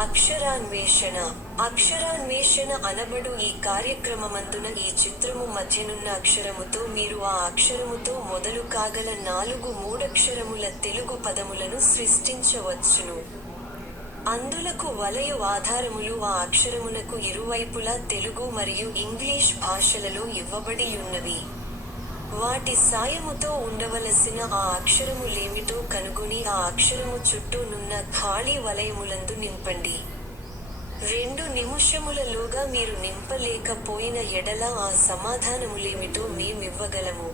అక్షరాన్వేషణ. అక్షరాన్వేషణ అనబడు ఈ కార్యక్రమమందున ఈ చిత్రము మధ్యనున్న అక్షరముతో మీరు ఆ అక్షరముతో మొదలు కాగల 4 మూడక్షరముల తెలుగు పదములను సృష్టించవచ్చును. అందులకు వలయు ఆధారములు ఆ అక్షరమునకు ఇరువైపులా తెలుగు మరియు ఇంగ్లీష్ భాషలలో ఇవ్వబడియున్నవి. వాటి సాయముతో ఉండవలసిన ఆ అక్షరములేమిటో కనుగొని ఆ అక్షరము చుట్టూ నున్న ఖాళీ వలయములందు నింపండి. 2 నిముషములలోగా మీరు నింపలేకపోయిన ఎడల ఆ సమాధానములేమిటో మేమివ్వగలము.